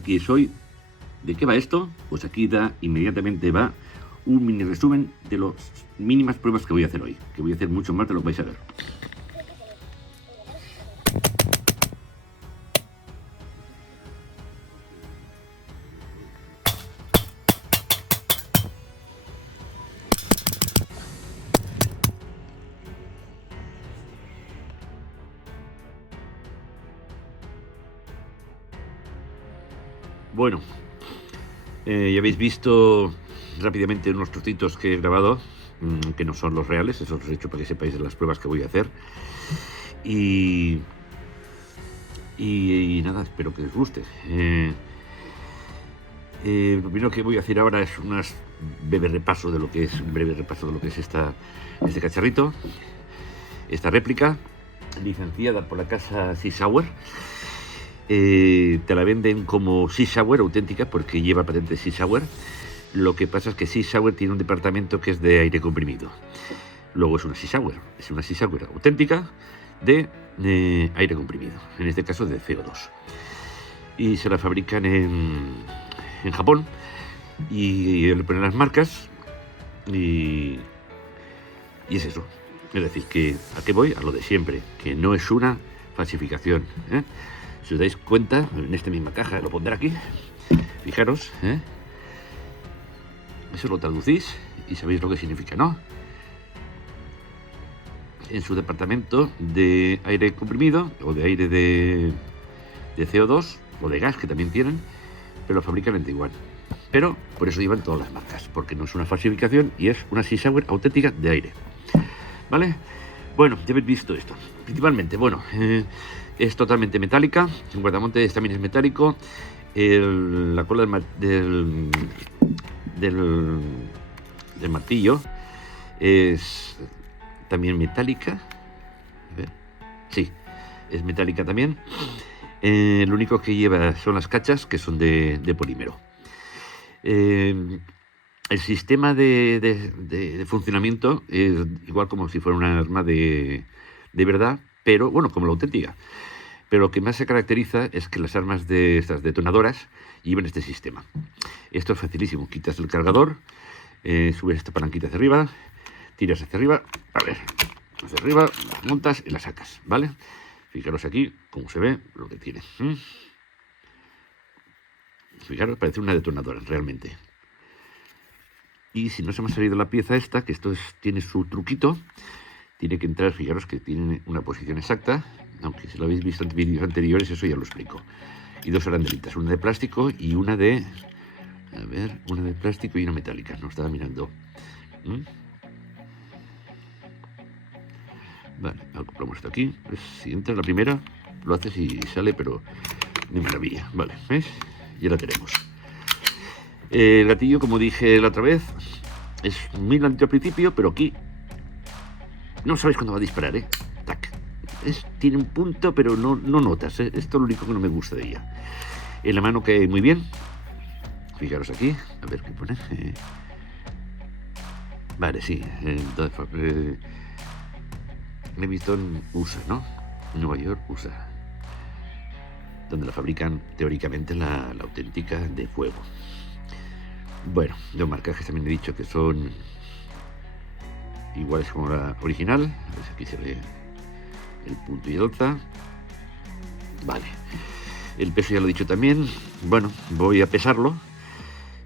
aquí estoy. ¿De qué va esto? Pues aquí inmediatamente va un mini resumen de las mínimas pruebas que voy a hacer hoy, que voy a hacer mucho más de lo que vais a ver. Bueno, ya habéis visto rápidamente unos trocitos que he grabado, que no son los reales, eso os he hecho para que sepáis de las pruebas que voy a hacer. Y nada, espero que os guste. Lo primero que voy a hacer ahora es un breve repaso de lo que es este cacharrito, esta réplica licenciada por la casa Sea Sour. Te la venden como Sea Sour auténtica porque lleva patente Sea Sour. Lo que pasa es que Sea Sour tiene un departamento que es de aire comprimido. Luego es una Sea Sour auténtica de aire comprimido, en este caso de CO2. Y se la fabrican en Japón y le ponen las marcas y es eso. Es decir, que ¿a qué voy? A lo de siempre, que no es una falsificación, ¿eh? Si os dais cuenta, en esta misma caja, lo pondré aquí, fijaros, eso lo traducís y sabéis lo que significa, ¿no? En su departamento de aire comprimido o de aire de CO2 o de gas, que también tienen, pero lo fabrican en Taiwán. Pero por eso llevan todas las marcas, porque no es una falsificación y es una Sea Sour auténtica de aire, ¿vale? Bueno, ya habéis visto esto. Principalmente, bueno, es totalmente metálica, el guardamontes también es metálico, la cola del martillo es también metálica. A ver, sí, es metálica también. Lo único que lleva son las cachas, que son de polímero. El sistema de funcionamiento es igual como si fuera una arma de verdad, pero bueno, como la auténtica. Pero lo que más se caracteriza es que las armas de estas detonadoras llevan este sistema. Esto es facilísimo. Quitas el cargador, subes esta palanquita hacia arriba, tiras hacia arriba, hacia arriba, montas y la sacas, ¿vale? Fijaros aquí cómo se ve lo que tiene. Fijaros, parece una detonadora realmente. Y si no se me ha salido la pieza esta, que tiene su truquito, tiene que entrar, fijaros que tiene una posición exacta, aunque si lo habéis visto en vídeos anteriores, eso ya lo explico. Y dos arandelitas, una de plástico y una de... A ver, una de plástico y una metálica, no estaba mirando. Vale, acoplamos esto aquí. Pues, si entra la primera, lo haces y sale, pero de maravilla. Vale, ¿ves? Ya la tenemos. El gatillo, como dije la otra vez, es muy lento al principio, pero aquí no sabéis cuándo va a disparar, ¿eh? Tac. Tiene un punto, pero no notas, ¿eh? Esto es lo único que no me gusta de ella. En la mano cae muy bien. Fijaros aquí, a ver qué pone. Vale, sí. Me he visto en USA, ¿no? Nueva York, USA. Donde la fabrican teóricamente la auténtica de fuego. Bueno, los marcajes también he dicho que son iguales como la original. A ver si aquí se ve el punto y el alza. Vale. El peso ya lo he dicho también. Bueno, voy a pesarlo,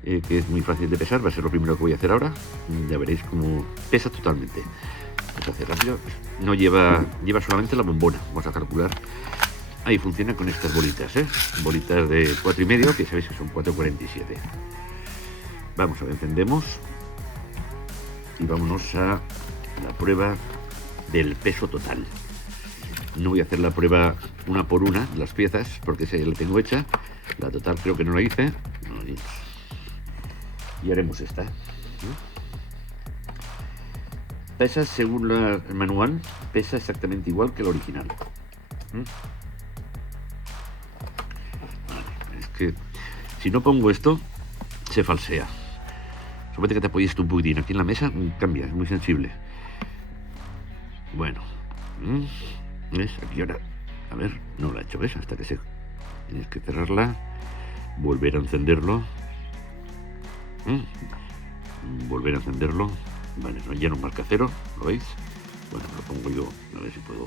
que es muy fácil de pesar. Va a ser lo primero que voy a hacer ahora. Ya veréis cómo pesa totalmente. Vamos a hacer rápido. No lleva solamente la bombona. Vamos a calcular. Ahí funciona con estas bolitas, bolitas de 4,5, que sabéis que son 4,47. Vamos a ver, encendemos y vámonos a la prueba del peso total. No voy a hacer la prueba una por una de las piezas porque esa ya la tengo hecha. La total creo que no la hice. Y haremos esta. Pesa, según el manual, pesa exactamente igual que la original. Vale, es que si no pongo esto, se falsea. Solamente que te apoyes tú un poquitín aquí en la mesa, cambia, es muy sensible. Bueno, ¿ves? Aquí ahora, a ver, no la he hecho, ¿ves? Hasta que se... Tienes que cerrarla volver a encenderlo. Volver a encenderlo. Vale, no, ya no marca cero, ¿lo veis? Bueno, lo pongo yo, a ver si puedo. A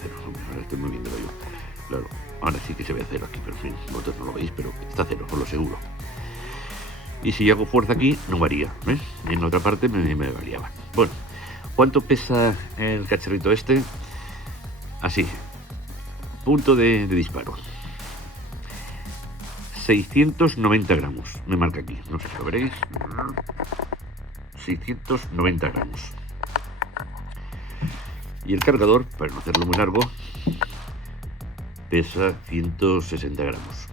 cero, ahora estoy moviéndolo yo. Claro, ahora sí que se ve a cero aquí, pero en fin, vosotros no lo veis, pero está a cero, os lo seguro. Y si hago fuerza aquí, no varía, ¿ves? En otra parte me variaba. Bueno, ¿cuánto pesa el cacharrito este? Así, punto de disparo. 690 gramos, me marca aquí, no sé si lo veréis. 690 gramos. Y el cargador, para no hacerlo muy largo, pesa 160 gramos.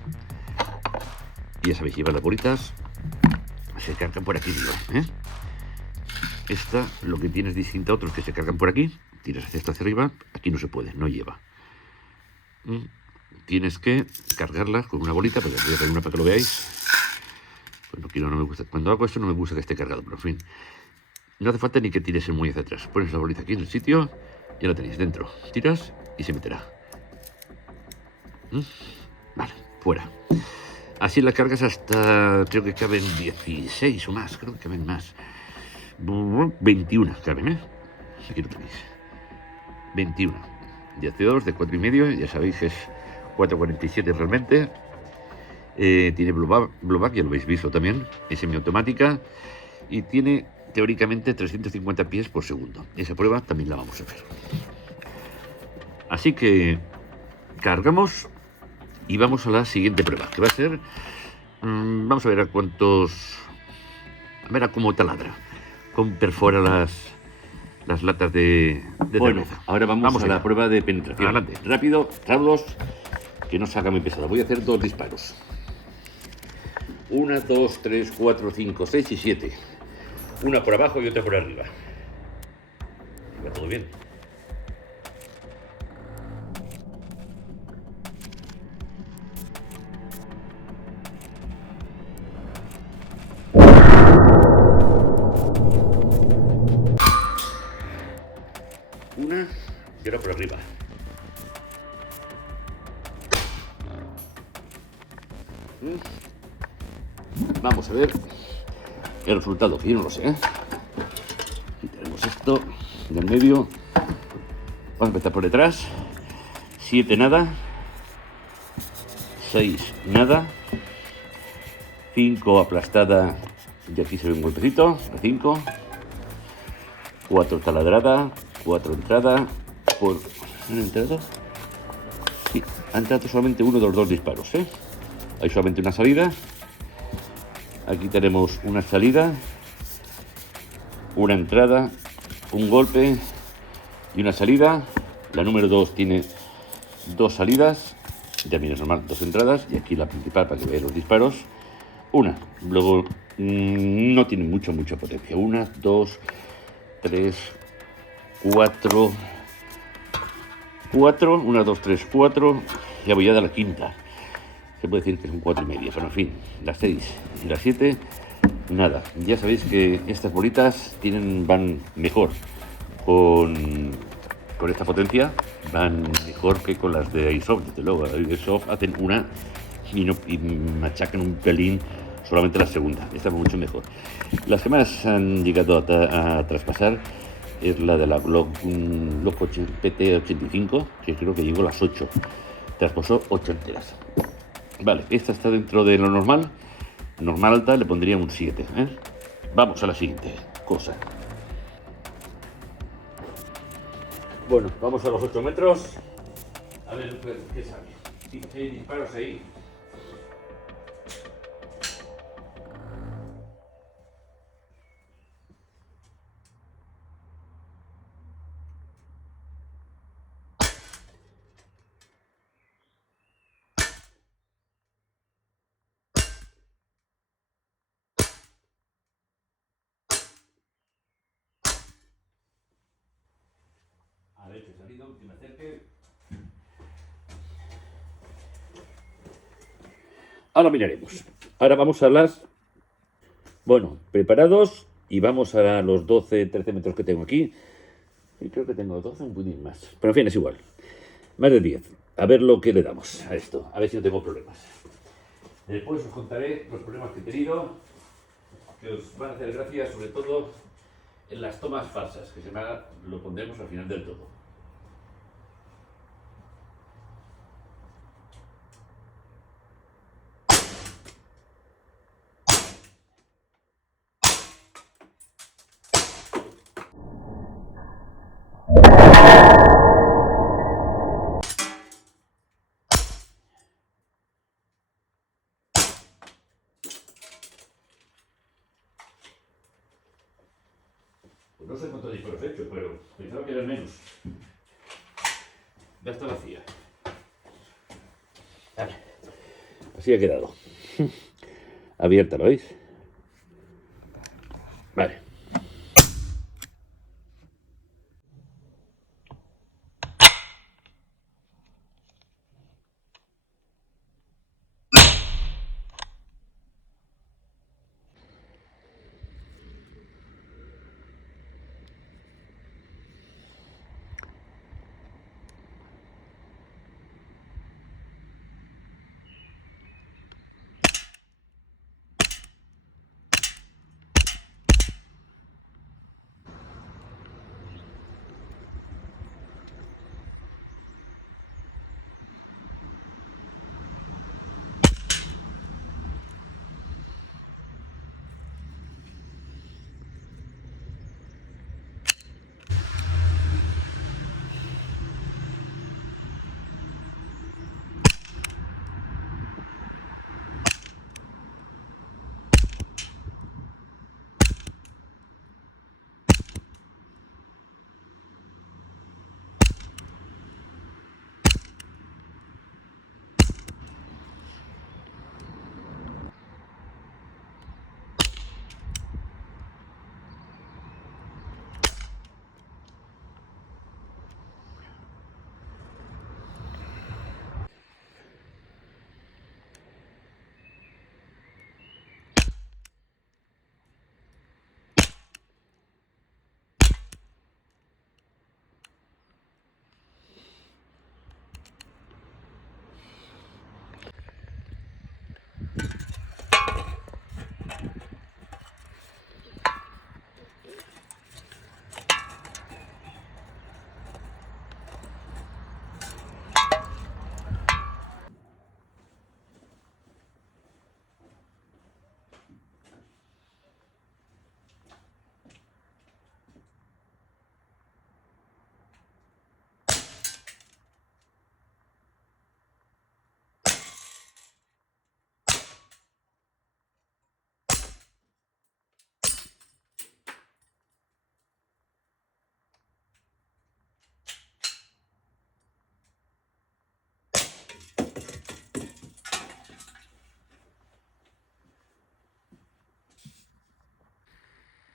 Y ya sabéis, lleva las bolitas, se cargan por aquí, digo, ¿eh? Esta, lo que tiene es distinta a otros que se cargan por aquí. Tiras hacia arriba, aquí no se puede, no lleva. Tienes que cargarlas con una bolita, pero voy a poner una para que lo veáis. Pues no quiero, no me gusta. Cuando hago esto no me gusta que esté cargado, pero en fin. No hace falta ni que tires el muelle hacia atrás. Pones la bolita aquí en el sitio y la tenéis dentro. Tiras y se meterá. Vale, fuera. Así la cargas hasta, creo que caben 16 o más, creo que caben más. 21 caben, ¿eh? Aquí lo tenéis. 21. De AC2, de 4,5, ya sabéis que es 4,47 realmente. Tiene blowback, ya lo habéis visto también, es semiautomática y tiene teóricamente 350 pies por segundo. Esa prueba también la vamos a hacer. Así que cargamos y vamos a la siguiente prueba, que va a ser, vamos a ver a cuántos, a ver a cómo taladra, cómo perfora las latas de bueno, cerveza. Ahora vamos a la prueba de penetración. Adelante. Rápido, Carlos, que no se haga muy pesado. Voy a hacer 2 disparos. 1, 2, 3, 4, 5, 6 y 7. Una por abajo y otra por arriba. Va todo bien. Una y ahora por arriba. Vamos a ver el resultado, que yo no lo sé, ¿eh? Quitaremos esto del medio. Vamos a empezar por detrás. 7 nada. 6 nada. 5 aplastada. Y aquí se ve un golpecito. 5. 4 taladrada. 4 entrada. ¿Han entrado? Sí, ha entrado solamente uno de los 2 disparos, ¿eh? Hay solamente una salida. Aquí tenemos una salida, una entrada, un golpe y una salida. La número 2 tiene 2 salidas, también es normal, 2 entradas. Y aquí la principal para que veáis los disparos. Una, luego no tiene mucha potencia. 1, 2, 3, 4. 1, 2, 3, 4. Ya voy a dar la quinta. Se puede decir que es un 4,5, pero en fin, las 6 y las 7, nada. Ya sabéis que estas bolitas van mejor con esta potencia, van mejor que con las de Airsoft. Desde luego, las de Airsoft hacen una y machacan un pelín solamente la segunda. Esta va mucho mejor. Las que más han llegado a traspasar es la de la Glock PT85, que creo que llegó a las 8. Traspasó 8 enteras. Vale, esta está dentro de lo normal. Normal alta le pondría un 7, ¿eh? Vamos a la siguiente cosa. Bueno, vamos a los 8 metros. A ver qué sale. 16 disparos ahí. A ver qué salido, que me acerque. Ahora miraremos. Ahora vamos a las... Bueno, preparados y vamos a los 12, 13 metros que tengo aquí. Y creo que tengo 12, un poquito más. Pero en fin, es igual. Más de 10. a ver lo que le damos a esto, a ver si no tengo problemas. Después os contaré los problemas que he tenido, que os van a hacer gracia, sobre todo en las tomas falsas, que lo pondremos al final del todo. Pues no sé cuántos disparos he hecho, pero pensaba que eran menos. Ya está vacía. Vale. Así ha quedado. Abierta, ¿lo veis? Vale.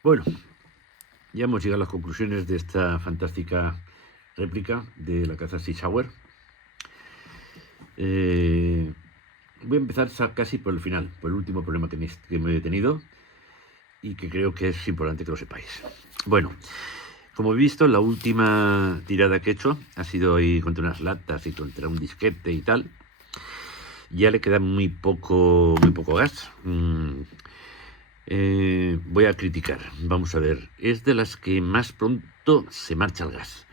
Bueno, ya hemos llegado a las conclusiones de esta fantástica réplica de la caza Sea Sour. Voy a empezar casi por el final, por el último problema que me he tenido y que creo que es importante que lo sepáis. Bueno, como he visto, la última tirada que he hecho ha sido ahí contra unas latas y contra un disquete y tal. Ya le queda muy poco gas. Voy a criticar. Vamos a ver. Es de las que más pronto se marcha el gas.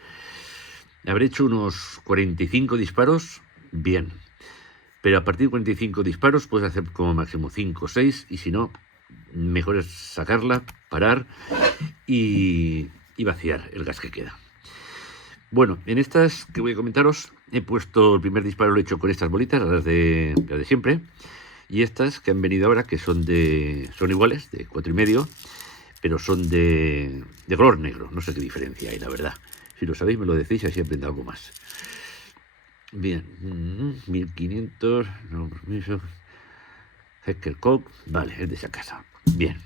Habré hecho unos 45 disparos. Bien. Pero a partir de 45 disparos puedes hacer como máximo 5 o 6. Y si no, mejor es sacarla, parar y vaciar el gas que queda. Bueno, en estas que voy a comentaros, he puesto el primer disparo, lo he hecho con estas bolitas, las de siempre. Y estas que han venido ahora, que son iguales, de 4,5, pero son de color negro. No sé qué diferencia hay, la verdad. Si lo sabéis, me lo decís y así aprendo algo más. Bien, 1500, no, permiso. Heckercock, vale, es de esa casa. Bien,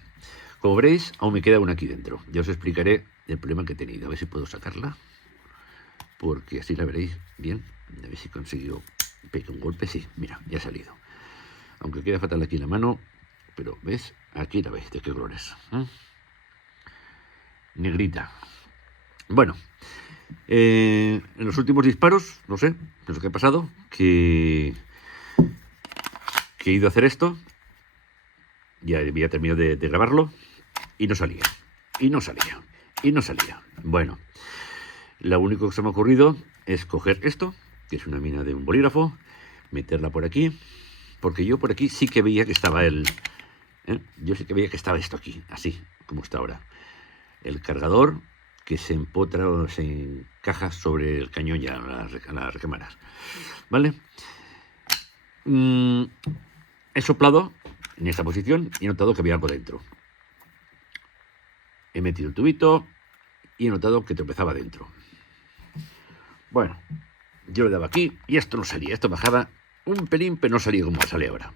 como veréis, aún me queda una aquí dentro. Ya os explicaré el problema que he tenido. A ver si puedo sacarla, porque así la veréis bien. A ver si consigo pegar un golpe. Sí, mira, ya ha salido. Aunque queda fatal aquí en la mano, pero ¿ves? Aquí la veis, de qué colores. Negrita. Bueno, En los últimos disparos, no sé qué ha pasado, que he ido a hacer esto, ya había terminado de grabarlo, y no salía, y no salía, y no salía. Bueno, lo único que se me ha ocurrido es coger esto, que es una mina de un bolígrafo, meterla por aquí, porque yo por aquí sí que veía que estaba yo sí que veía que estaba esto aquí, así como está ahora. El cargador que se empotra o se encaja sobre el cañón ya a las recámaras. ¿Vale? He soplado en esa posición y he notado que había algo dentro. He metido el tubito y he notado que tropezaba dentro. Bueno, yo le daba aquí y esto no salía. Esto bajaba un pelín, pero no salía como sale ahora.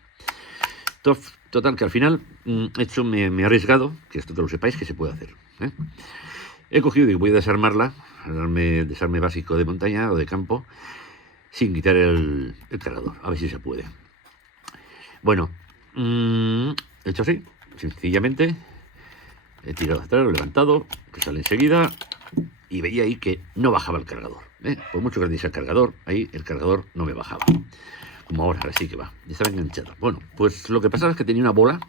Total, que al final me he arriesgado, que esto que lo sepáis que se puede hacer. He cogido y voy a desarmarla, desarme básico de montaña o de campo, sin quitar el cargador. A ver si se puede. Bueno, he hecho así, sencillamente. He tirado atrás, lo he levantado, que sale enseguida, y veía ahí que no bajaba el cargador. Por mucho que le diese el cargador, ahí el cargador no me bajaba. Como ahora sí que va, ya estaba enganchado. Bueno, pues lo que pasaba es que tenía una bola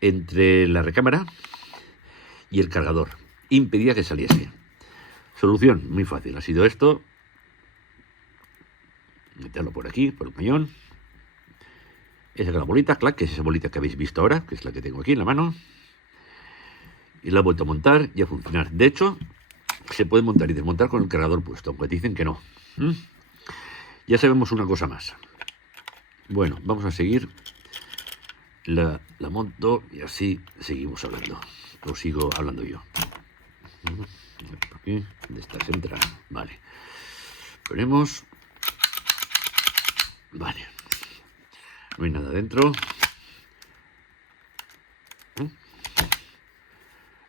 entre la recámara y el cargador. Impedía que saliese. Solución muy fácil. Ha sido esto. Meterlo por aquí, por el cañón. Esa es la bolita, clac, que es esa bolita que habéis visto ahora, que es la que tengo aquí en la mano. Y la he vuelto a montar y a funcionar. De hecho, se puede montar y desmontar con el cargador puesto, aunque dicen que no. Ya sabemos una cosa más. Bueno, vamos a seguir. La monto y así seguimos hablando. O sigo hablando yo. Aquí, de estas entra. Vale. Ponemos. Vale. No hay nada dentro.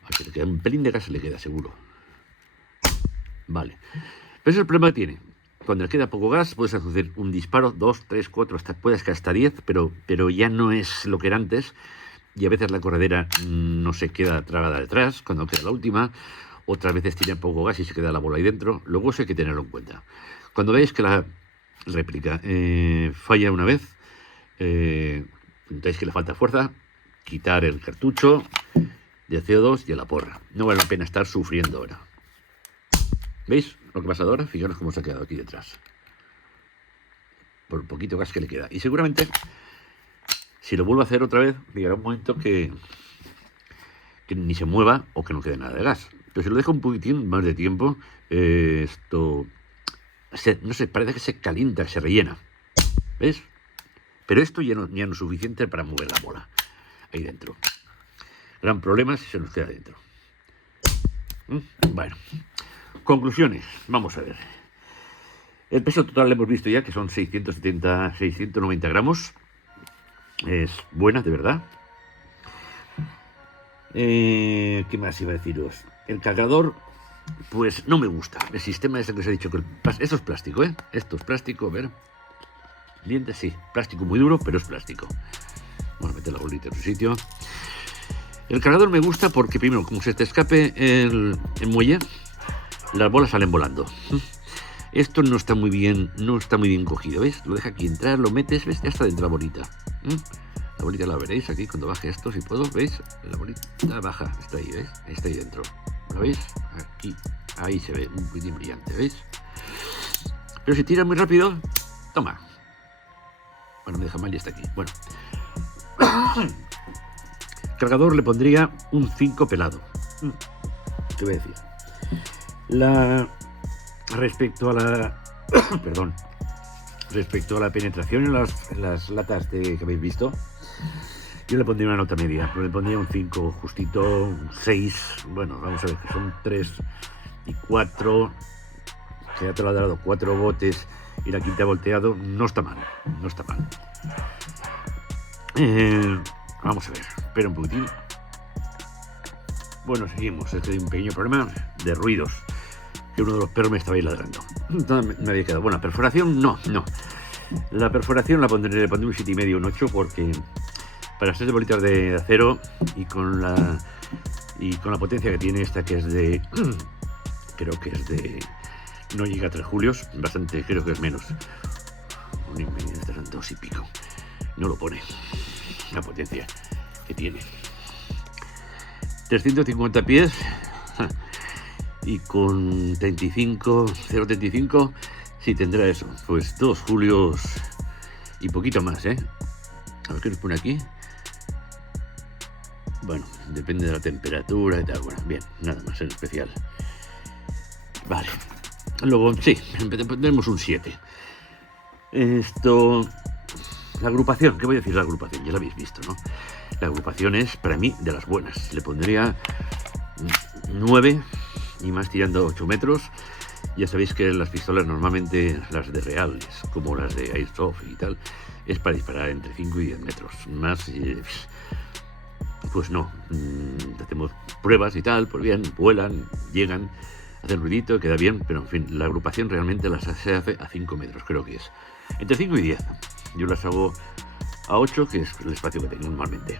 A ver, le queda un pelín de gas, le queda seguro. Vale. Pero ese es el problema que tiene. Cuando le queda poco gas, puedes hacer un disparo, 2, 3, 4, puedes que hasta 10, pero ya no es lo que era antes. Y a veces la corredera no se queda trabada detrás, cuando queda la última. Otras veces tiene poco gas y se queda la bola ahí dentro. Luego eso hay que tenerlo en cuenta. Cuando veis que la réplica falla una vez, notáis que le falta fuerza, quitar el cartucho de CO2 y a la porra. No vale la pena estar sufriendo ahora. ¿Veis lo que pasa ahora? Fijaros cómo se ha quedado aquí detrás. Por el poquito gas que le queda. Y seguramente, si lo vuelvo a hacer otra vez, llegará un momento que ni se mueva o que no quede nada de gas. Pero si lo dejo un poquitín más de tiempo, esto, no sé, parece que se calienta, se rellena. ¿Ves? Pero esto ya no es suficiente para mover la bola ahí dentro. Gran problema si se nos queda dentro. Bueno. Conclusiones, vamos a ver. El peso total lo hemos visto ya, que son 690 gramos. Es buena, de verdad. ¿Qué más iba a deciros? El cargador, pues no me gusta. El sistema ese que os he dicho, esto es plástico, ¿eh? Esto es plástico, a ver. Dientes, sí, plástico muy duro, pero es plástico. Vamos a meter la bolita en su sitio. El cargador me gusta porque, primero, como se te escape el muelle, las bolas salen volando. Esto no está muy bien cogido, ¿ves? Lo deja aquí entrar, lo metes, ¿ves? Ya está dentro la bolita. La bolita la veréis aquí cuando baje esto, si puedo, ¿veis? La bolita baja, está ahí, ¿ves? Está ahí dentro. ¿Lo veis? Aquí, ahí se ve un poquitín brillante, ¿veis? Pero si tira muy rápido, toma. Bueno, me deja mal y está aquí. Bueno. Cargador le pondría un 5 pelado. ¿Qué voy a decir? Respecto a la perdón, respecto a la penetración en las latas que habéis visto, yo le pondría una nota media, pero le pondría un 5 justito, un 6. Bueno, vamos a ver, que son 3 y 4, que ya te lo ha dado 4 botes y la quinta volteado. No está mal, no está mal. Vamos a ver, espera un poquitín. Bueno, seguimos. Este es un pequeño problema de ruidos, que uno de los perros me estaba ahí ladrando. Me había quedado. Bueno, perforación, no. La perforación le pondré un 7,5, un 8, porque para 6 bolitas de acero y con la potencia que tiene esta, que es creo que es de... no llega a 3 julios, bastante, creo que es menos. 1,5, estarán 2 y pico. No lo pone la potencia que tiene. 350 pies y con 0,35 sí tendrá eso, pues 2 julios y poquito más, A ver qué nos pone aquí. Bueno, depende de la temperatura y tal. Bueno, bien, nada más en especial. Vale. Luego, sí, tenemos un 7. Esto... La agrupación, ¿qué voy a decir la agrupación? Ya la habéis visto, ¿no? La agrupación es, para mí, de las buenas. Le pondría 9 y más tirando 8 metros. Ya sabéis que las pistolas normalmente, las de reales, como las de Airsoft y tal, es para disparar entre 5 y 10 metros. Más, pues no. Hacemos pruebas y tal, pues bien, vuelan, llegan, hacen ruidito, queda bien, pero en fin, la agrupación realmente se hace a 5 metros, creo que es. Entre 5 y 10. Yo las hago a 8, que es el espacio que tengo normalmente.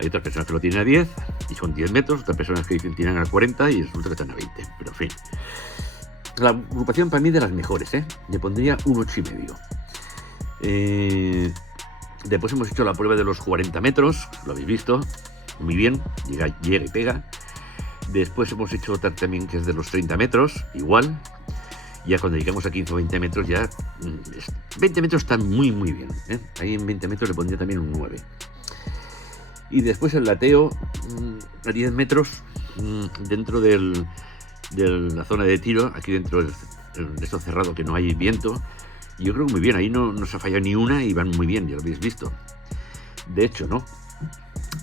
Hay otras personas que lo tienen a 10 y son 10 metros, otras personas que dicen tienen a 40 y resulta que están a 20, pero en fin. La agrupación para mí de las mejores, Le pondría un 8,5. Después hemos hecho la prueba de los 40 metros, lo habéis visto, muy bien, llega y pega. Después hemos hecho otra también que es de los 30 metros, igual. Ya cuando llegamos a 15 o 20 metros ya... 20 metros está muy bien, Ahí en 20 metros le pondría también un 9. Y después el lateo a 10 metros dentro de la zona de tiro, aquí dentro de esto cerrado que no hay viento. Yo creo que muy bien, ahí no se ha fallado ni una y van muy bien, ya lo habéis visto. De hecho, ¿no?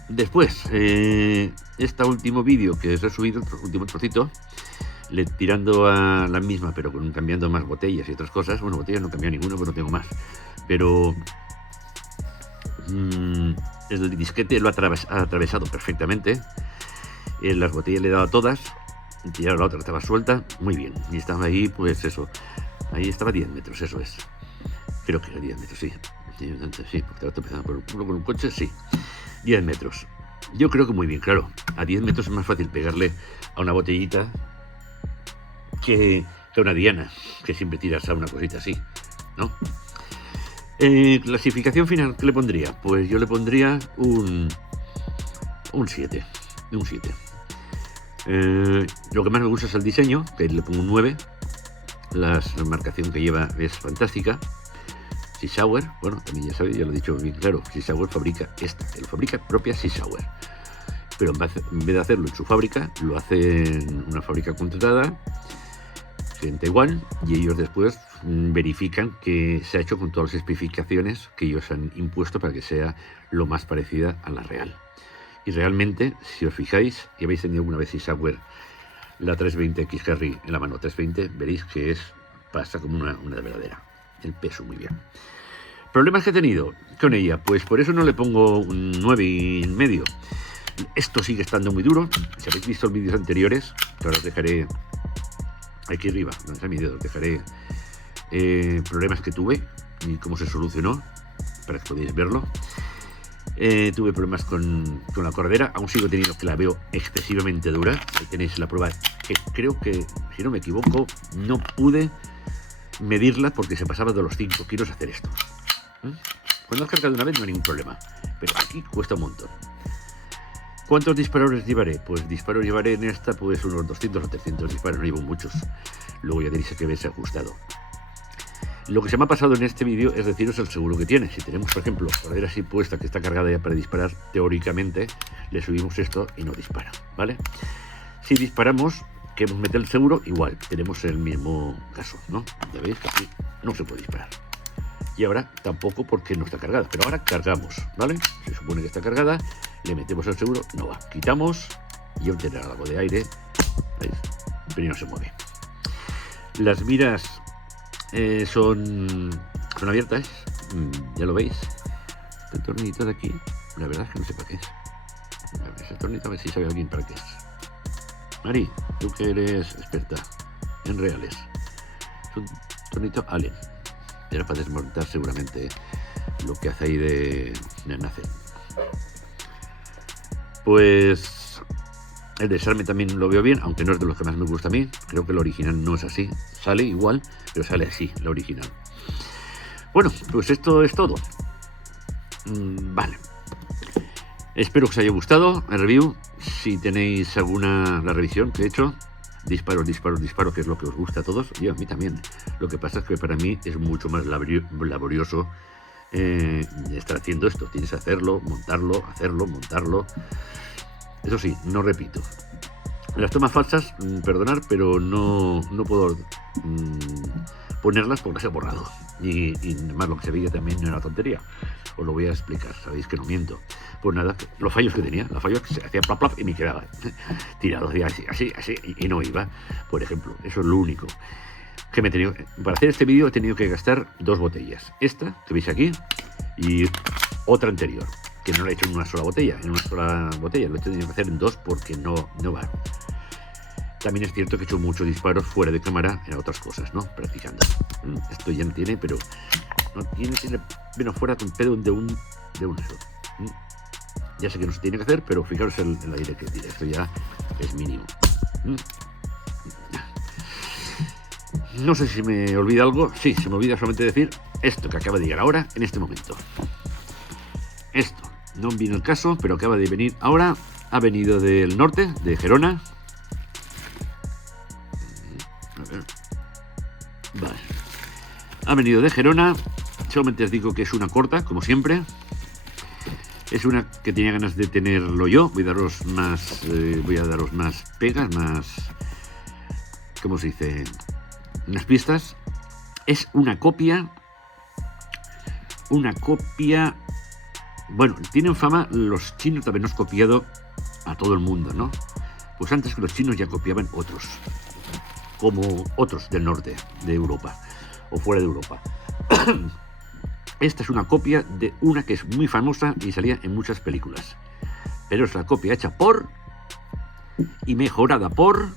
Después, este último vídeo que os he subido, el último trocito, tirando a la misma, pero cambiando más botellas y otras cosas. Bueno, botellas no he cambiado ninguna, pero no tengo más. Pero el disquete lo ha atravesado perfectamente. Las botellas le he dado a todas. Tirado la otra estaba suelta, muy bien. Y estaba ahí, pues eso. Ahí estaba a 10 metros, eso es. Creo que era 10 metros, sí. Sí, porque estaba empezando por un coche, sí. 10 metros. Yo creo que muy bien, claro. A 10 metros es más fácil pegarle a una botellita que a una diana, que siempre tiras a una cosita así, ¿no? Clasificación final, ¿qué le pondría? Pues yo le pondría un 7. Un 7. Lo que más me gusta es el diseño, que le pongo un 9. La marcación que lleva es fantástica. Sea Sauer, bueno, también ya sabéis, ya lo he dicho bien claro, Sea Sauer fabrica esta, él fabrica propia Sea Sauer. Pero en vez de hacerlo en su fábrica, lo hace en una fábrica contratada en Taiwán, y ellos después verifican que se ha hecho con todas las especificaciones que ellos han impuesto para que sea lo más parecida a la real. Y realmente, si os fijáis, y habéis tenido alguna vez Sea Sauer, la 320 X-Carry en la mano 320, veréis que pasa como una de verdadera. El peso muy bien. ¿Problemas que he tenido con ella? Pues por eso no le pongo un 9,5. Esto sigue estando muy duro. Si habéis visto los vídeos anteriores, que ahora os dejaré aquí arriba, donde está mi dedo, os dejaré problemas que tuve y cómo se solucionó, para que podáis verlo. Tuve problemas con la corredera, aún sigo teniendo, que la veo excesivamente dura. Ahí tenéis la prueba, que creo que, si no me equivoco, no pude medirla porque se pasaba de los 5 kilos hacer esto. Cuando has cargado una vez no hay ningún problema, pero aquí cuesta un montón. ¿Cuántos disparadores llevaré? Pues disparos llevaré en esta pues unos 200 o 300 disparos, no llevo muchos. Luego ya diréis que habéis ajustado. Lo que se me ha pasado en este vídeo es deciros el seguro que tiene. Si tenemos, por ejemplo, corredera así puesta que está cargada ya para disparar, teóricamente le subimos esto y no dispara, ¿vale? Si disparamos, que mete el seguro, igual, tenemos el mismo caso, ¿no? Ya veis que aquí no se puede disparar. Y ahora tampoco porque no está cargada, pero ahora cargamos, ¿vale? Se supone que está cargada, le metemos el seguro, no va. Quitamos y obtener algo de aire, ¿veis? Pero no se mueve. Las miras son abiertas, ya lo veis. El tornillito de aquí, la verdad es que no sé para qué es. A ver, ese tornillito, a ver si sabe alguien para qué es. Mari, tú que eres experta en reales, es un tornito Allen. Era para desmontar seguramente lo que hace ahí de nace. Pues El desarme también lo veo bien, aunque no es de los que más me gusta a mí. Creo que el original no es así. Sale igual, pero sale así, la original. Bueno, pues esto es todo. Vale. Espero que os haya gustado el review. Si tenéis la revisión que he hecho, disparos, que es lo que os gusta a todos, y a mí también. Lo que pasa es que para mí es mucho más laborioso estar haciendo esto. Tienes que hacerlo, montarlo. Eso sí, no repito. Las tomas falsas, perdonar, pero no puedo ponerlas porque se ha borrado. Y además lo que se veía también no era tontería. Os lo voy a explicar, sabéis que no miento. Pues nada, los fallos que tenía, que se hacía plap plap y me quedaba tirado así, y no iba. Por ejemplo, eso es lo único. Que para hacer este vídeo he tenido que gastar 2 botellas. Esta, que veis aquí, y otra anterior, que no la he hecho en una sola botella, lo he tenido que hacer en 2 porque no va. También es cierto que he hecho muchos disparos fuera de cámara en otras cosas, ¿no? Practicando. Esto ya no tiene, pero no tiene menos fuera con pedo de un eso. Ya sé que no se tiene que hacer, pero fijaros el aire que tira. Esto ya es mínimo. No sé si me olvida algo. Sí, se me olvida solamente decir esto que acaba de llegar ahora, en este momento. Esto no vino el caso, pero acaba de venir ahora. Ha venido del norte, de Gerona. A ver. Vale. Ha venido de Gerona. Solamente os digo que es una corta, como siempre. Es una que tenía ganas de tenerlo yo. Voy a daros más pegas, más... ¿Cómo se dice? Unas pistas. Es una copia. Bueno, tienen fama los chinos de habernos copiado a todo el mundo, ¿no? Pues antes que los chinos ya copiaban otros. Como otros del norte de Europa. O fuera de Europa. Esta es una copia de una que es muy famosa y salía en muchas películas. Pero es la copia hecha por y mejorada por...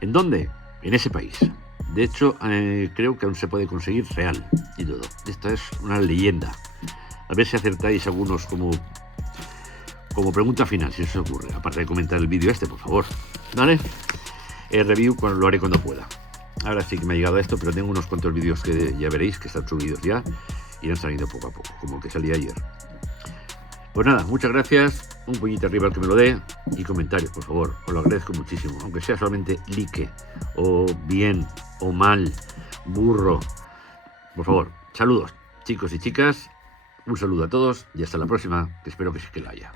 ¿En dónde? En ese país. De hecho, creo que aún se puede conseguir real y todo. Esta es una leyenda. A ver si acertáis algunos como pregunta final, si os ocurre. Aparte de comentar el vídeo por favor. ¿Vale? El review lo haré cuando pueda. Ahora sí que me ha llegado a esto, pero tengo unos cuantos vídeos que ya veréis que están subidos ya y han salido poco a poco, como el que salía ayer. Pues nada, muchas gracias, un puñito arriba al que me lo dé y comentarios, por favor, os lo agradezco muchísimo, aunque sea solamente like, o bien, o mal, burro. Por favor, saludos, chicos y chicas, un saludo a todos y hasta la próxima, que espero que sí que la haya.